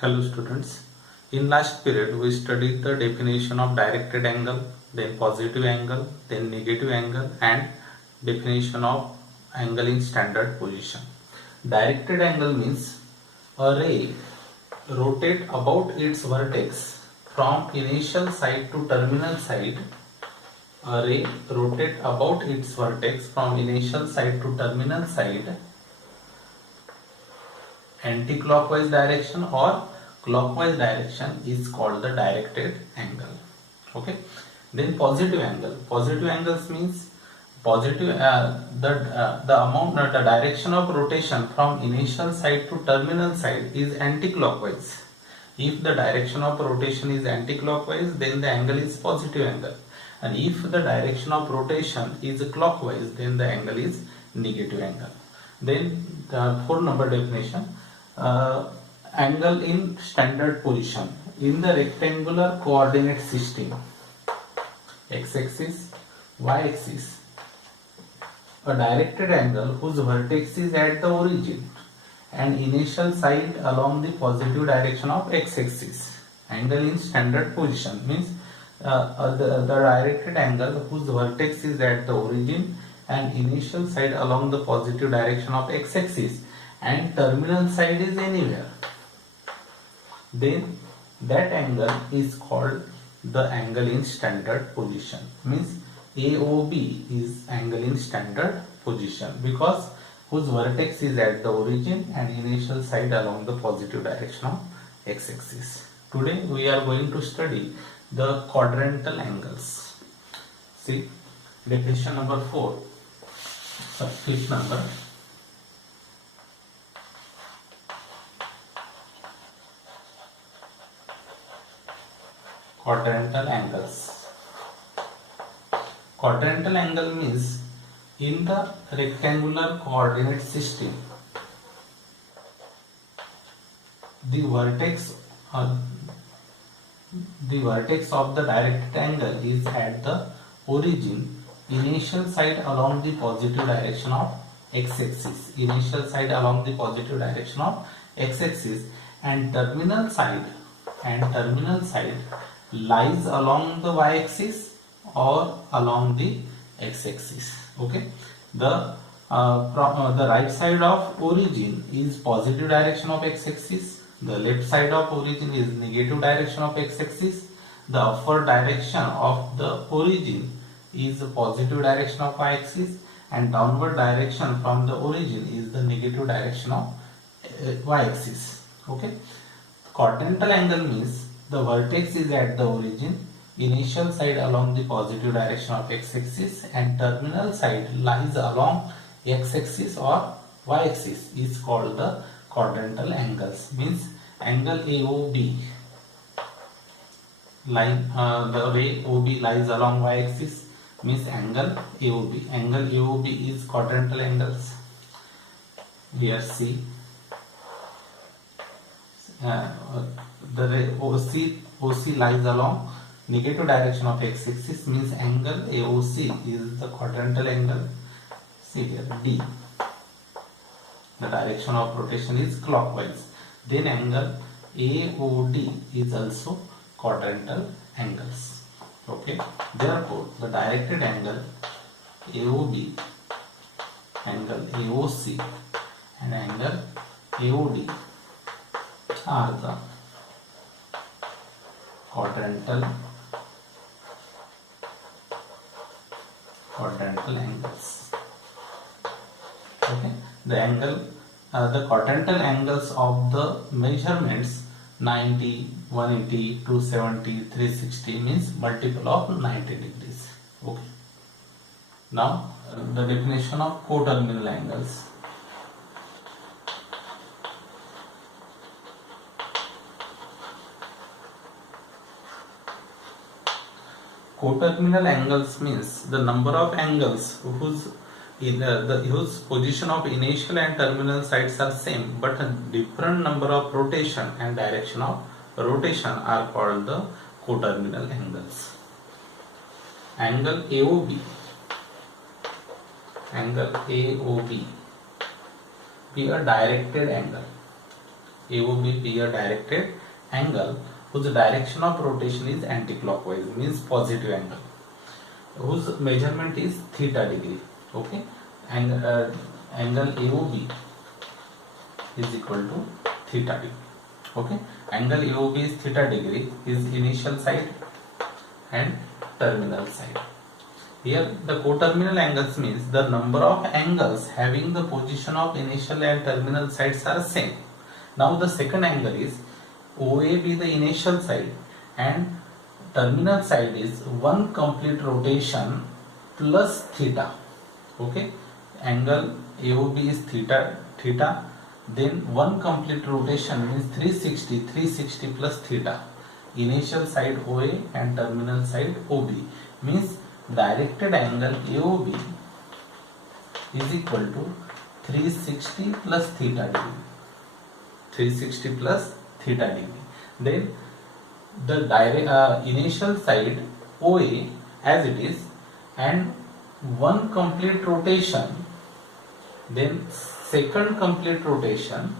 Hello students. In last period we studied the definition of directed angle, then positive angle, then negative angle and definition of angle in standard position. Directed angle means a ray rotate about its vertex from initial side to terminal side. A ray rotate about its vertex from initial side to terminal side anti-clockwise direction or clockwise direction is called the directed angle. Okay, then positive angles means positive the amount the direction of rotation from initial side to terminal side is anti-clockwise. If the direction of rotation is anti-clockwise, then the angle is positive angle, and if the direction of rotation is clockwise, then the angle is negative angle. Then the 4 number definition, angle in standard position in the rectangular coordinate system, x-axis, y-axis, a directed angle whose vertex is at the origin and initial side along the positive direction of x-axis. Angle in standard position means the directed angle whose vertex is at the origin and initial side along the positive direction of x-axis and terminal side is anywhere, then that angle is called the angle in standard position. Means AOB is angle in standard position because whose vertex is at the origin and initial side along the positive direction of x-axis. Today we are going to study the quadrantal angles. See, definition number 4, fifth number. Quadrantal angles. Quadrantal angle means in the rectangular coordinate system, the vertex of the directed angle is at the origin, initial side along the positive direction of x-axis, and terminal side lies along the y-axis or along the x-axis. Okay, the right side of origin is positive direction of x-axis, the left side of origin is negative direction of x-axis, the upward direction of the origin is the positive direction of y-axis, and downward direction from the origin is the negative direction of y-axis. Okay, quadrantal angle means the vertex is at the origin, initial side along the positive direction of x-axis and terminal side lies along x-axis or y-axis is called the quadrantal angles. Means angle AOB line, the way OB lies along y-axis means angle AOB. Angle AOB is quadrantal angles. Here see, the ray OC lies along negative direction of x-axis means angle AOC is the quadrantal angle. See here D, the direction of rotation is clockwise, then angle AOD is also quadrantal angles. Okay, therefore the directed angle AOB, angle AOC and angle AOD are the quadrantal angles. Okay, the quadrantal angles of the measurements 90, 180, 270, 360 means multiple of 90 degrees. Okay, now the definition of coterminal angles. Coterminal angles means the number of angles whose position of initial and terminal sides are same but a different number of rotation and direction of rotation are called the coterminal angles. Angle AOB be a directed angle. AOB be a directed angle whose direction of rotation is anti-clockwise, means positive angle, whose measurement is theta degree. Okay, angle AOB is equal to theta degree. Okay, angle AOB is theta degree, is initial side and terminal side. Here the coterminal angles means the number of angles having the position of initial and terminal sides are same. Now the second angle is OA be the initial side and terminal side is one complete rotation plus theta. Okay, angle AOB is theta, then one complete rotation means 360 plus theta. Initial side OA and terminal side OB means directed angle AOB is equal to 360 plus theta degree. 360 plus theta degree. Then the initial side OA as it is and one complete rotation, then second complete rotation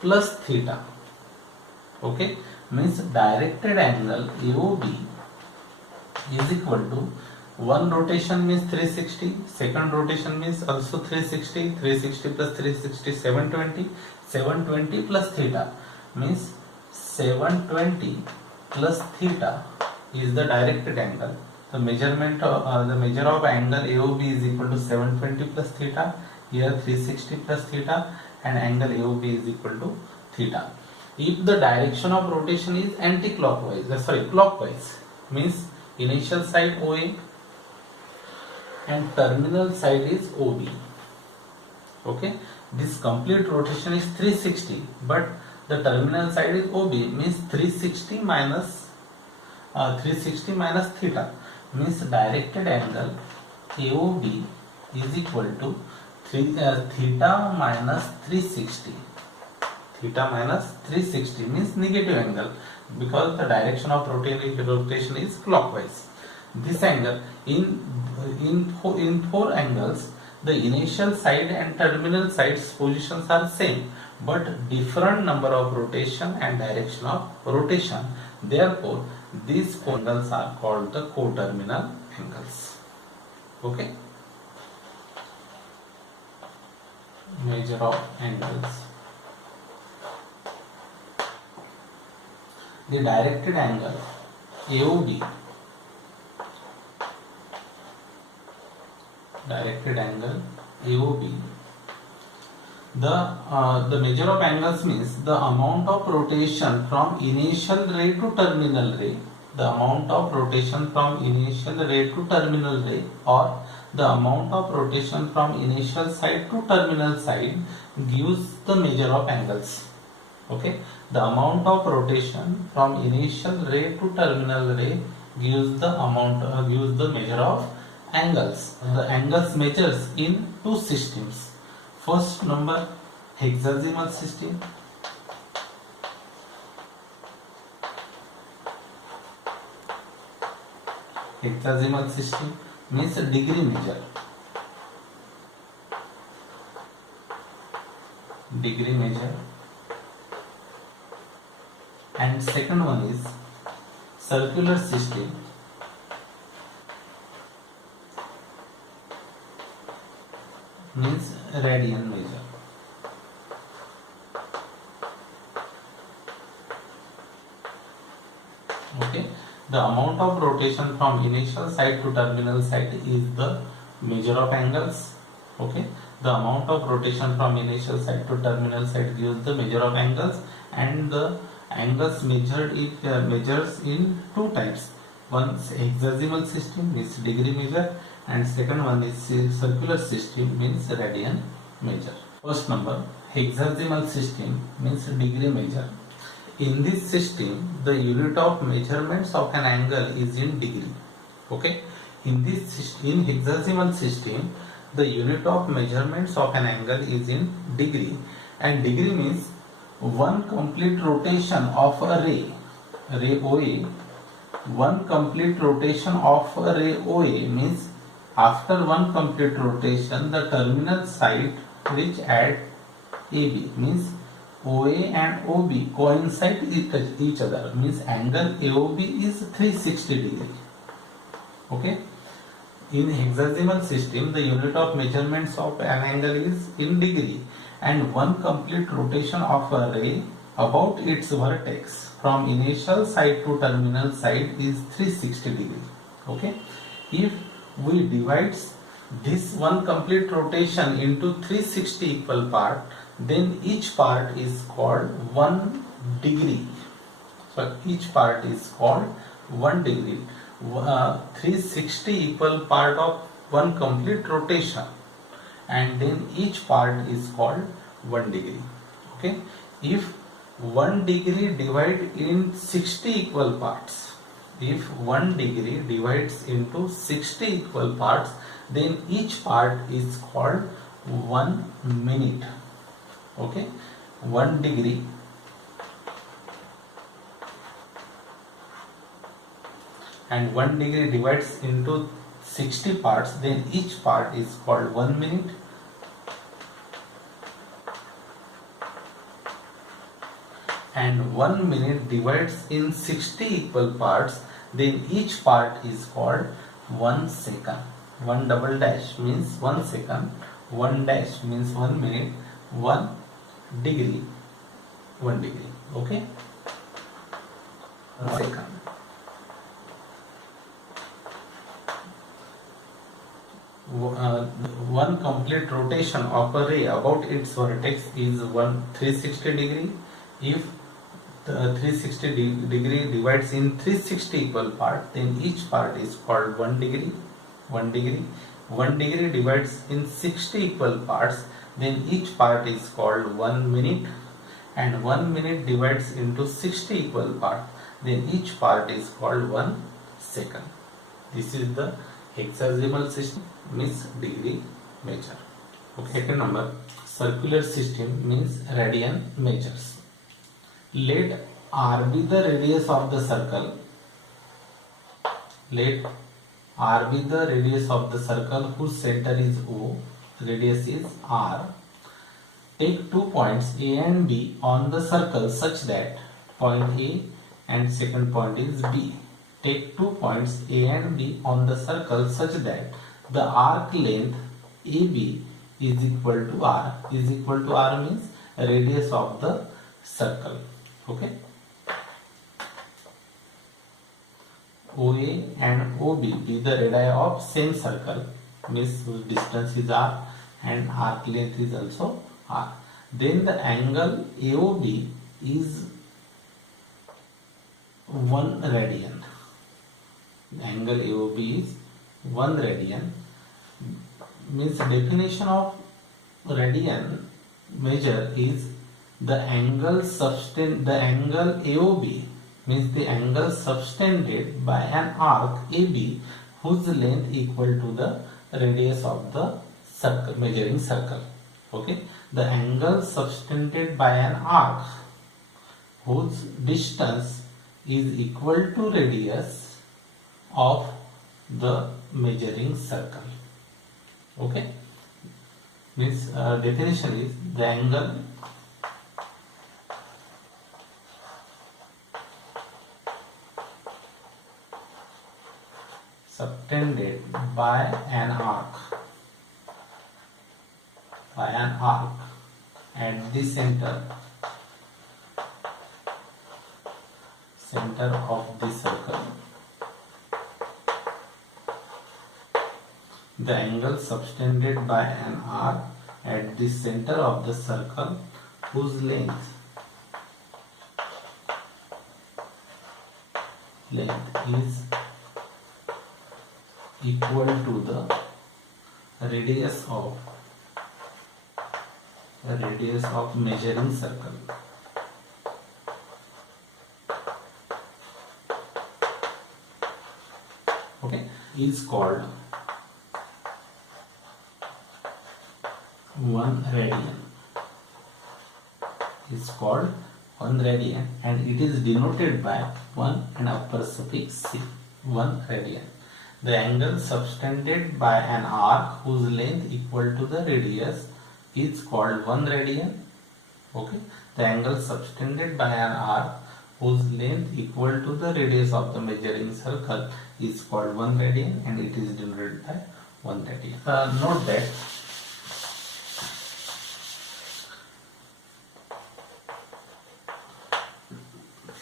plus theta. Okay, means directed angle AOB is equal to one rotation means 360, second rotation means also 360, 360 plus 360 720 plus theta means 720 plus theta is the directed angle. The measurement of the measure of angle AOB is equal to 720 plus theta, here 360 plus theta, and angle AOB is equal to theta. If the direction of rotation is anti-clockwise, clockwise, means initial side OA and terminal side is OB. Okay, this complete rotation is 360, but the terminal side is OB, means 360 minus theta, means directed angle AOB is equal to theta minus 360. Theta minus 360 means negative angle because the direction of rotation is clockwise. This angle in four angles, the initial side and terminal sides positions are same but different number of rotation and direction of rotation. Therefore, these angles are called the coterminal angles. Okay. Measure of angles. The directed angle AOB, the measure of angles means the amount of rotation from initial ray to terminal ray, the amount of rotation from initial ray to terminal ray, or the amount of rotation from initial side to terminal side gives the measure of angles. Okay, the amount of rotation from initial ray to terminal ray gives the measure of angles. The angles measures in two systems. First number, hexagonal system. Hexagonal system means a degree measure. And second one is circular system. Means radian measure. Okay, the amount of rotation from initial side to terminal side is the measure of angles. Okay, the amount of rotation from initial side to terminal side gives the measure of angles, and the angles measured measures in two types. One is hexagonal system, means degree measure, and second one is circular system, means radian measure. First number, hexagonal system means degree measure. In this system, the unit of measurements of an angle is in degree. Okay, in hexagonal system, the unit of measurements of an angle is in degree, and degree means one complete rotation of a ray OA. One complete rotation of a ray OA means after one complete rotation the terminal side which at AB, means OA and OB coincide each other, means angle AOB is 360 degree. Okay. In hexagonal system, the unit of measurements of an angle is in degree, and one complete rotation of a ray about its vertex from initial side to terminal side is 360 degree. Okay. If we divide this one complete rotation into 360 equal part, then each part is called 1 degree. So each part is called 1 degree. 360 equal part of one complete rotation, and then each part is called 1 degree. Okay. If 1 degree divided in 60 equal parts, if 1 degree divides into 60 equal parts, then each part is called 1 minute. Okay. 1 degree and 1 degree divides into 60 parts, then each part is called 1 minute. And 1 minute divides in 60 equal parts, then each part is called 1 second. 1 double dash means 1 second, 1 dash means 1 minute, 1 degree, 1 degree. Okay. 1 second. One complete rotation of a ray about its vertex is 360 degree. If the 360 degree divides in 360 equal part, then each part is called 1 degree. 1 degree. 1 degree divides in 60 equal parts, then each part is called 1 minute. And 1 minute divides into 60 equal parts, then each part is called 1 second. This is the hexadecimal system, means degree measure. Okay. Second number, circular system means radian measures. Let R be the radius of the circle. Let R be the radius of the circle whose center is O, radius is R. Take 2 points A and B on the circle such that point A and second point is B. Take 2 points A and B on the circle such that the arc length AB is equal to R. Is equal to R means radius of the circle. Okay. OA and OB be the radii of same circle, means whose distance is R and arc length is also R. Then the angle AOB is 1 radian. Angle AOB is 1 radian. Means definition of radian measure is the angle AOB means the angle subtended by an arc AB whose length equal to the radius of the circle, measuring circle. Okay. The angle subtended by an arc whose distance is equal to radius of the measuring circle. Okay. Means definition is the angle subtended by an arc at the center of the circle. The angle subtended by an arc at the center of the circle whose length is equal to the radius of measuring circle. Okay, is called 1 radian. Is called 1 radian, and it is denoted by 1 and upper suffix c. 1 radian. The angle subtended by an arc whose length equal to the radius is called 1 radian. Okay, the angle subtended by an arc whose length equal to the radius of the measuring circle is called 1 radian and it is denoted by 1 radian. Note that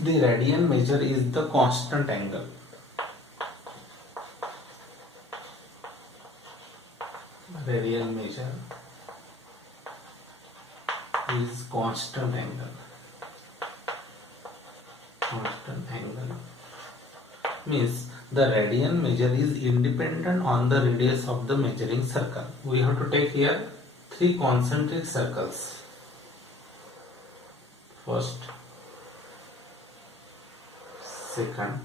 the radian measure is the constant angle. Radian measure is constant angle. Constant angle means the radian measure is independent on the radius of the measuring circle. We have to take here 3 concentric circles. First, second,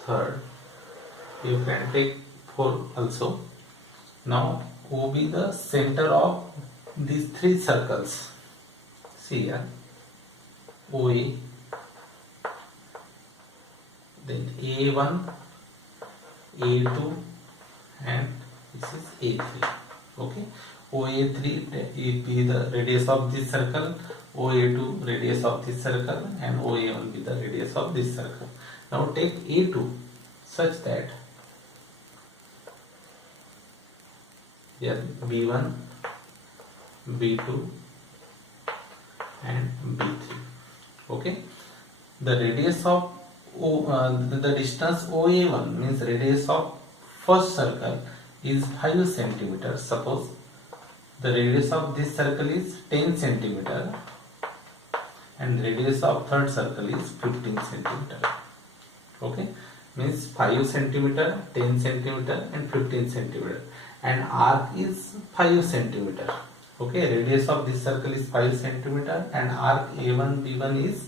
third. You can take 4 also. Now O be the center of these 3 circles. See here, OA, then A1, A2 and this is A3. Okay, OA3 be the radius of this circle, OA2 radius of this circle and OA1 be the radius of this circle. Now take A2 such that here B1, B2 and B3. Okay, the radius of the distance OA1 means radius of first circle is 5 centimeters. Suppose the radius of this circle is 10 centimeter and radius of third circle is 15 centimeter. Okay, means 5 centimeter, 10 centimeter and 15 centimeter, and arc is 5 centimeter. Okay, radius of this circle is 5 centimeter and arc A1 B1 is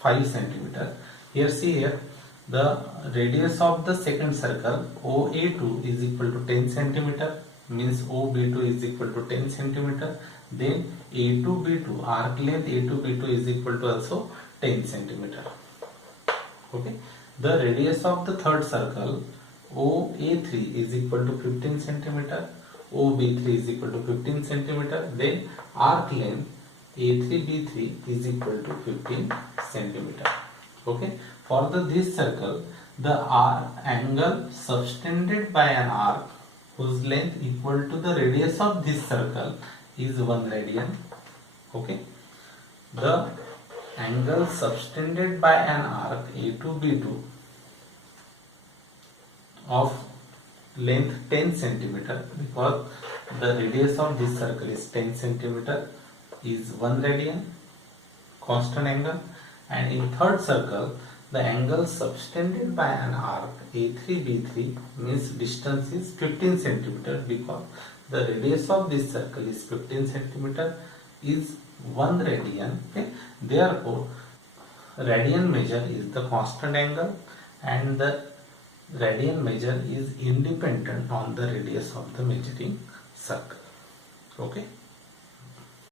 5 centimeter. Here see here, the radius of the second circle OA2 is equal to 10 centimeter, means OB2 is equal to 10 centimeter. Then A2B2, arc length A2B2 is equal to also 10 centimeter. Okay, the radius of the third circle OA3 is equal to 15 centimeter, OB3 is equal to 15 centimeter. Then arc length A3B3 is equal to 15 centimeter. Okay, for this circle, the angle subtended by an arc whose length equal to the radius of this circle is 1 radian. Okay, the angle subtended by an arc A2B2 of length 10 centimeter, because the radius of this circle is 10 centimeter, is 1 radian, constant angle. And in third circle, the angle subtended by an arc A3B3 means distance is 15 centimeter, because the radius of this circle is 15 centimeter, is 1 radian. Okay, therefore radian measure is the constant angle and the radian measure is independent on the radius of the measuring circle. Okay.